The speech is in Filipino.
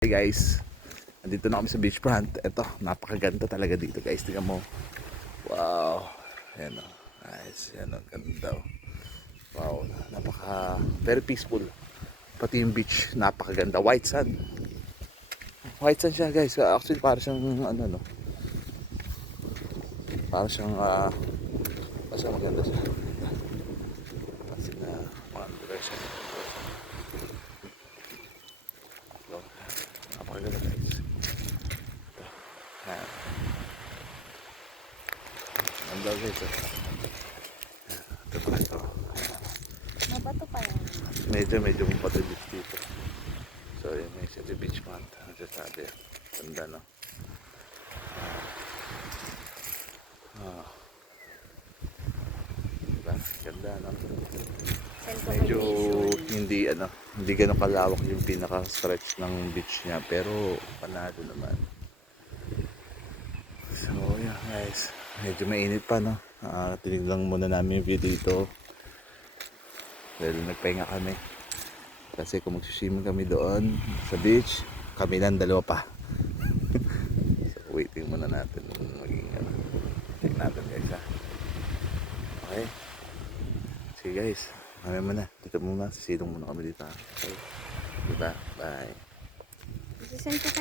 Hey guys, nandito na kami sa beachfront. Ito, napakaganda talaga dito guys. Tingnan mo. Wow. Ayan o. Nice. Ayan o. Ganda o. Wow. Very peaceful. Pati yung beach, napakaganda. White sand. White sand siya guys. Actually, para siyang ano no. Para siyang basta maganda siya. Kasi na mga direction. So, napakaganda guys. Ayan. Ganda guys. Ito pa ito. Mabato pa yan. Medyo mapatulis dito. So yun yung sa beach front. Ang sasabi. Ganda no. Diba? Ganda no. Medyo hindi ganun kalawak yung pinaka-stretch ng beach niya. Pero panalo naman. So yeah guys. Medyo mainit pa no. Tinignan muna namin yung view dito. Dahil nagpahinga kami. Kasi kung magsiswimming kami doon sa beach, kami lang dalawa pa. So waiting muna natin maging check natin guys ha. Okay. Sige guys, mamaya muna. Dito muna, sisilong muna kami dito ha. Okay. Diba? Bye. Isisend ko kayo.